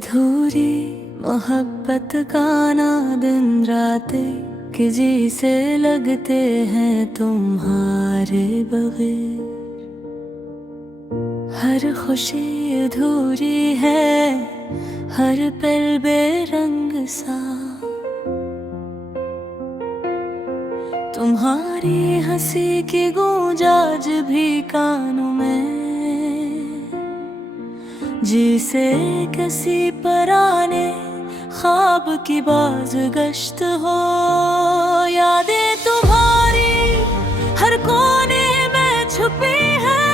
अधूरी मोहब्बत का ना दिन रातें कि जिसे लगते हैं तुम्हारे बगैर। हर खुशी अधूरी है, हर पल बेरंग सा। तुम्हारी हंसी की गूंज आज भी कानों में, जिसे किसी पराने ख्वाब की बाज गश्त हो। यादें तुम्हारी हर कोने में छुपी है,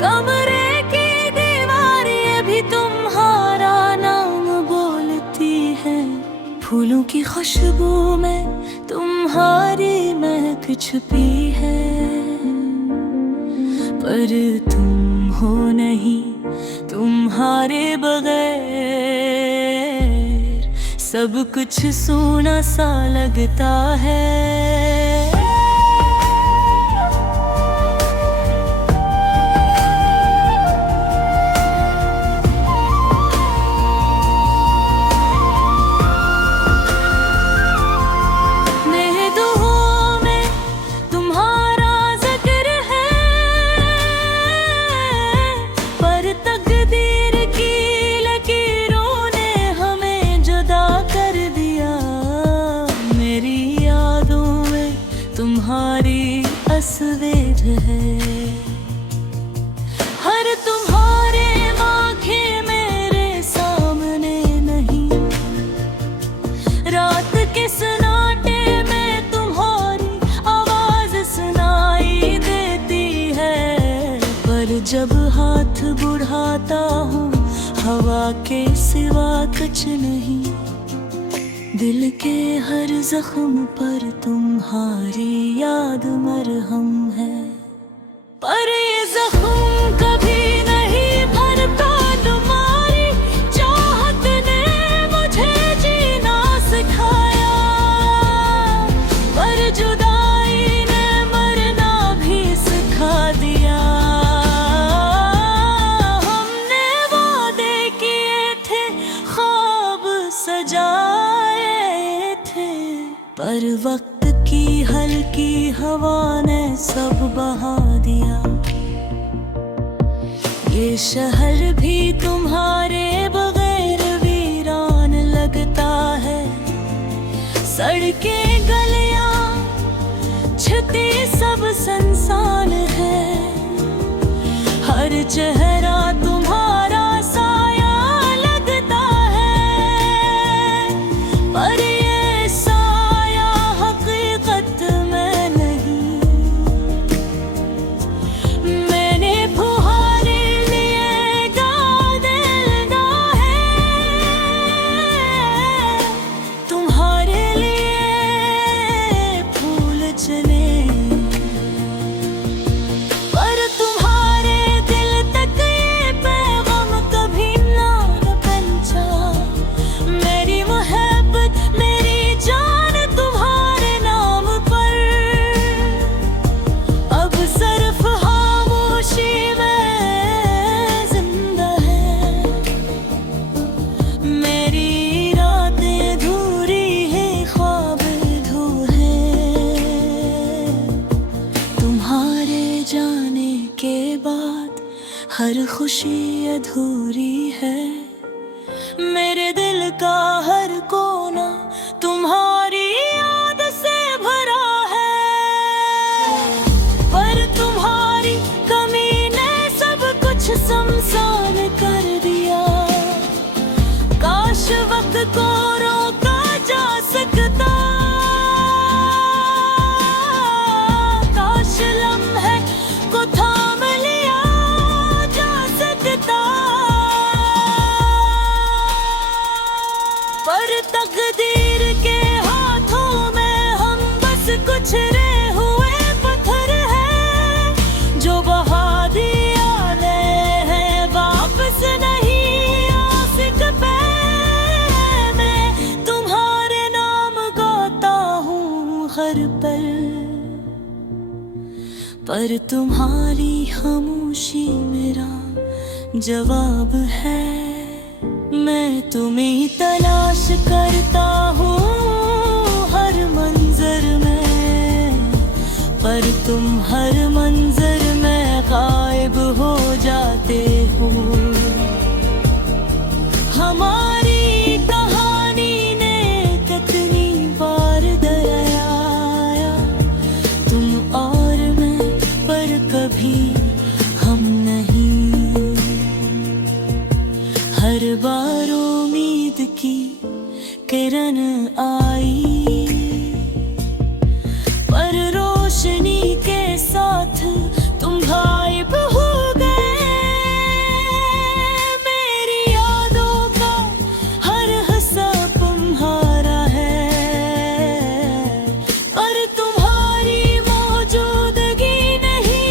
कमरे की दीवारें भी तुम्हारा नाम बोलती है। फूलों की खुशबू में तुम्हारी महक छुपी है, पर तुम हो नहीं तुम्हारे बगैर। सब कुछ सूना सा लगता है। तुम्हारी तस्वीर है, हर तुम्हारे आँखें मेरे सामने नहीं। रात के सन्नाटे में तुम्हारी आवाज सुनाई देती है, पर जब हाथ बढ़ाता हूँ हवा के सिवा कुछ नहीं। दिल के हर जख्म पर तुम्हारी याद मरहम है, पर ये जख्म कभी नहीं भरता। तुम्हारी चाहत ने मुझे जीना सिखाया, पर जुदाई ने मरना भी सिखा दिया। हमने वादे किए थे, ख्वाब सजाए थे, पर वक्त की हल्की हवा ने सब बहा दिया। ये शहर भी तुम्हारे बगैर वीरान लगता है। सड़कें गलियां छती सब सुनसान है, हर चेहरा तुम्हारा साया लगता है, पर हर खुशी अधूरी है। मेरे दिल का हर कोना तुम्हारी याद से भरा है, पर तुम्हारी कमी ने सब कुछ शमशान कर दिया। काश वक्त को रोका जा सकता, काश लम्हे को थाम लिया जा सकता, पर तकदीर के हाथों में हम बस कुछ रे हुए पत्थर हैं, जो बहा दिया ले हैं वापस नहीं आ सकते। मैं तुम्हारे नाम गाता हूँ हर पल, पर तुम्हारी खामोशी मेरा जवाब है। मैं तुम्हें तलाश करता हूँ हर मंजर में, पर तुम हर मंजर में गायब हो जाते हो। हमारी कहानी ने कितनी बार दोहराया, तुम और मैं, पर कभी हम नहीं। हर बार उम्मीद की किरण आई, पर रोशनी के साथ तुम गायब हो गए। मेरी यादों का हर हिस्सा तुम्हारा है, पर तुम्हारी मौजूदगी नहीं।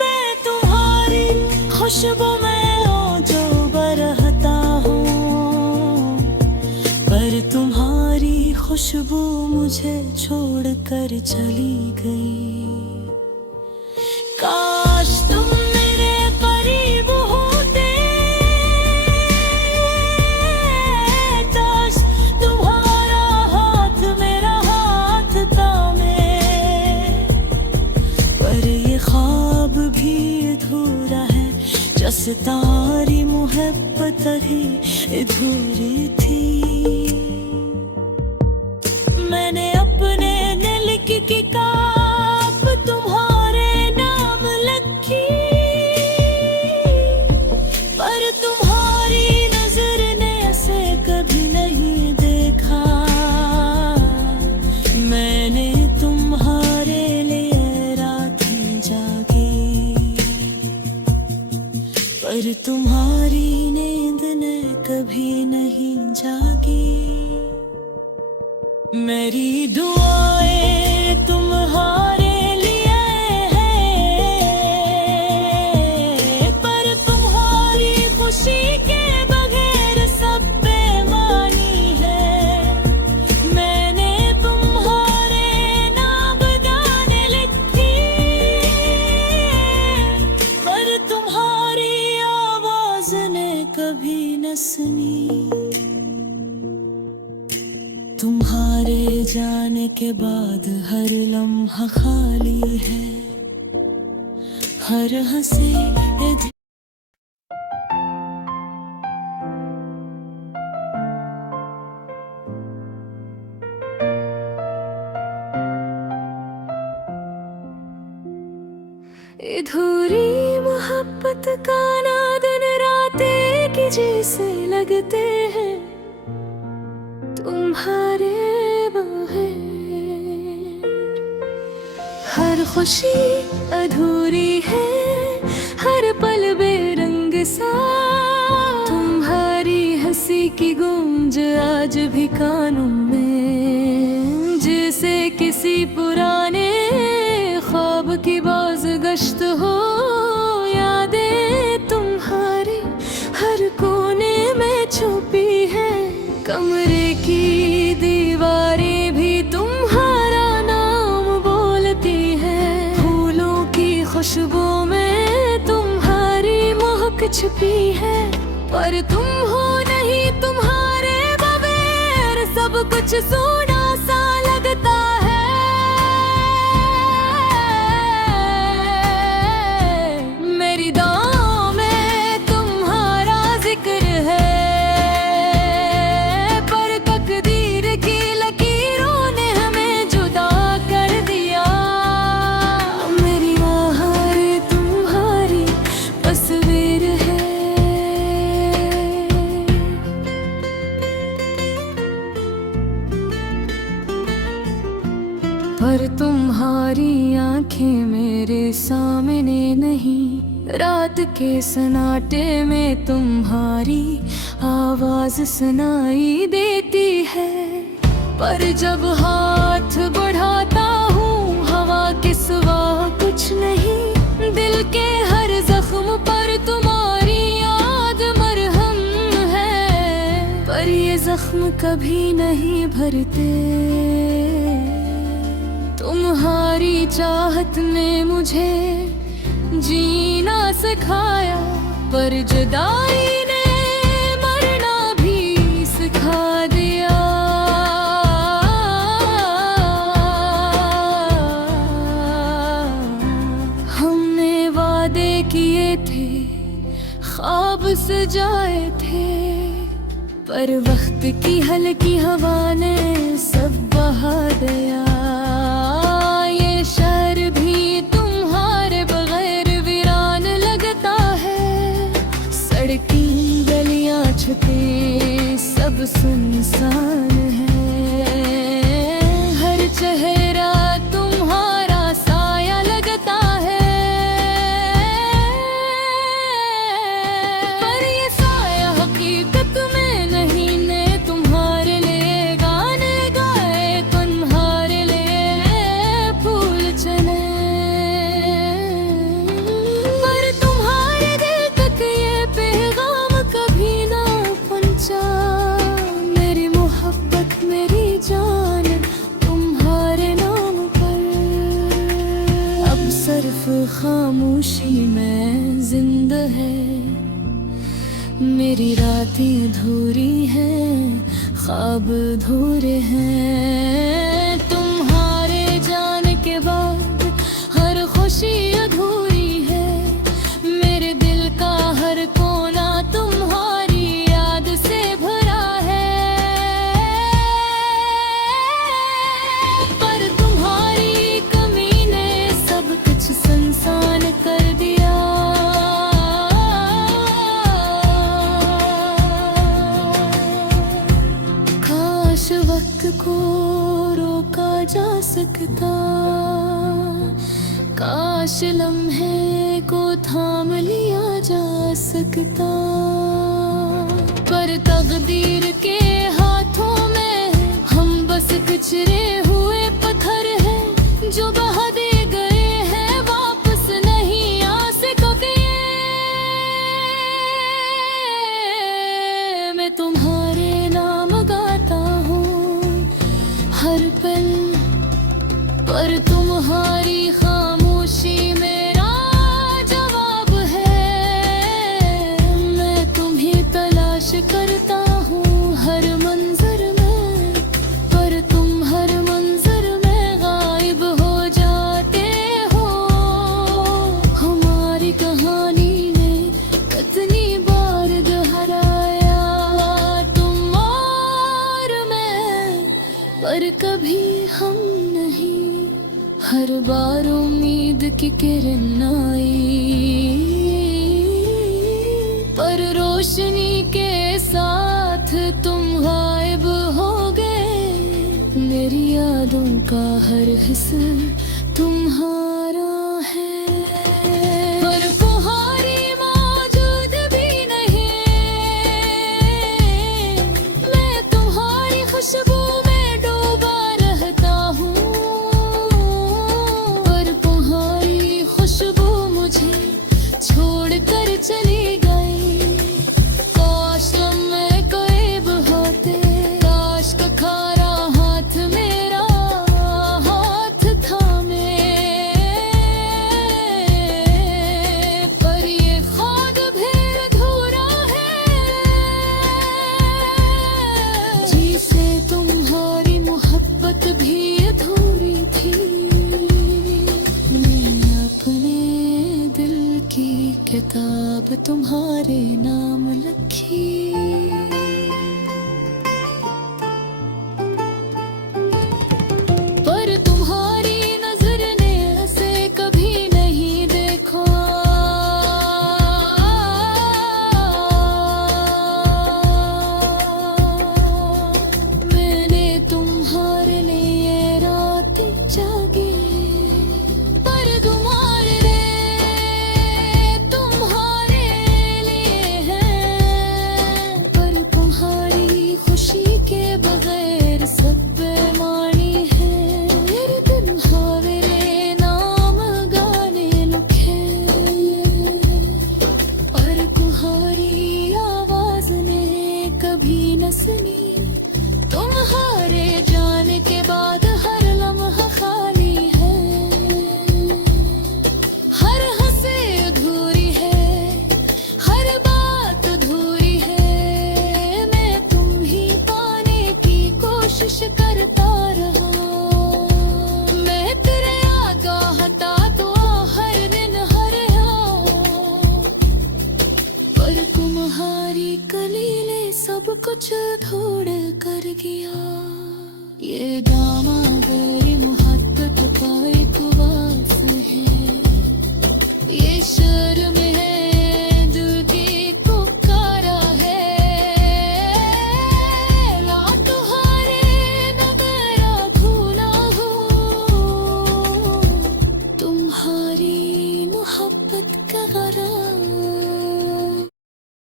मैं तुम्हारी खुशबू में जो बरहता हूँ, पर तुम्हारी खुशबू मुझे छोड़कर चली गई। काश तुम मेरे करीब होते, काश तुम्हारा हाथ मेरा हाथ थामे, पर ये ख्वाब भी अधूरा है, जस तारी मोहब्बत ही अधूरी थी। मैंने अपने दिल की किताब तुम्हारे नाम लिखी, पर तुम्हारी नजर ने ऐसे कभी नहीं देखा। मैंने तुम्हारे लिए रातें जागी, पर तुम्हारी नींद ने कभी नहीं जागी। मेरी दुआएं तुम्हारे लिए हैं, पर तुम्हारी खुशी के बगैर सब बेमानी है। मैंने तुम्हारे नाम गाने लिखी, पर तुम्हारी आवाज ने कभी न सुनी। तुम्हारे जाने के बाद हर लम्हा खाली है, हर हंसी अधूरी मोहब्बत का ना दिन रात एक ही जैसे लगते हैं। तुम्हारे बाहें हर खुशी अधूरी है, हर पल बेरंग सा। तुम्हारी हंसी की गूंज आज भी कानों में, जैसे किसी पुराने ख्वाब की बाज़गश्त हो। यादें तुम्हारी हर कोने में छुपी है, कमरे की दीवारें भी तुम्हारा नाम बोलती है। फूलों की खुशबू में तुम्हारी महक छुपी है, पर तुम हो नहीं, तुम्हारे बगैर सब कुछ सूना सा लगता है। मेरी दुआओं में तुम्हारा जिक्र है, पर तुम्हारी आंखें मेरे सामने नहीं। रात के सन्नाटे में तुम्हारी आवाज सुनाई देती है, पर जब हाथ बढ़ाता हूँ हवा के सिवा कुछ नहीं। दिल के हर जख्म पर तुम्हारी याद मरहम है, पर ये जख्म कभी नहीं भरते। तुम्हारी चाहत ने मुझे जीना सिखाया, पर जुदाई ने मरना भी सिखा दिया। हमने वादे किए थे, ख्वाब सजाए थे, पर वक्त की हल्की हवा ने सब बहा दिया। ये शहर भी तुम्हारे बगैर वीरान लगता है। सड़कें गलियां छतें सब सुनसान है। हर चेहरा तुम्हारा साया लगता है। पर ये साया हकीकत में नहीं ने तुम्हारे लिए गाने गाए, तुम्हारे लिए फूल चले। पर तुम्हारे दिल तक ये पैगाम कभी ना पहुंचा। मेरी मोहब्बत मेरी जान तुम्हारे नाम पर। अब सिर्फ खामोशी में जिंदा है। मेरी रातें अधूरी हैं, ख्वाब अधूरे हैं। तुम्हारे जाने के बाद हर खुशी अधूरी है। मेरे दिल का हर कोना तुम्हारी याद से भरा है। पर तुम्हारी कमी ने सब कुछ सुनसान कर दिया। काश वक्त को रोका जा सकता, काश लम्हे को थाम लिया जा सकता। पर तकदीर के हाथों में हम बस बिछड़े हुए पत्थर हैं, जो बहा दे गए हैं वापस नहीं आ सकोगे। मैं तुम्हारे नाम गाता हूँ हर पल, पर तुम्हारी खामोशी मेरा जवाब है। मैं तुम्हें तलाश करता हूँ हर मंजर में, पर तुम हर मंजर में गायब हो जाते हो। हमारी कहानी ने कितनी बार दोहराया तुम और मैं, पर कभी हम नहीं। हर बार उम्मीद की किरण आई, पर रोशनी के साथ तुम गायब हो गए। मेरी यादों का हर हिस्सा तुम्हारा है, पर तुम्हारी मौजूद भी नहीं। मैं तुम्हारी खुशबू में डूबा रहता हूँ, पर तुम्हारी खुशबू मुझे छोड़कर चली गई। काश मैं करीब होते, काश का खारा हाथ मेरा हाथ थामे। पर ये ख्वाब भी अधूरा है, जिसे तुम्हारी मोहब्बत भी अधूरी थी। मैं अपने दिल की किताब तुम्हारे नाम लिखी। पर तुम्हारी नजर ने ऐसे कभी नहीं देखा। मैंने तुम्हारे लिए रात जागी, पर तुम्हारे लिए है। पर तुम्हारी खुशी के बगैर सब बेमानी है। मेरे तुम्हारे नाम गाने लुखे, पर तुम्हारी आवाज ने कभी न सुनी। तुम्हारे जाने के बाद हर लम्हा खाली है। हर हंसे कोई कलीले सब कुछ छोड़ कर गया। ये दामा गई मुहब्बत का एक वास है, ये शर्म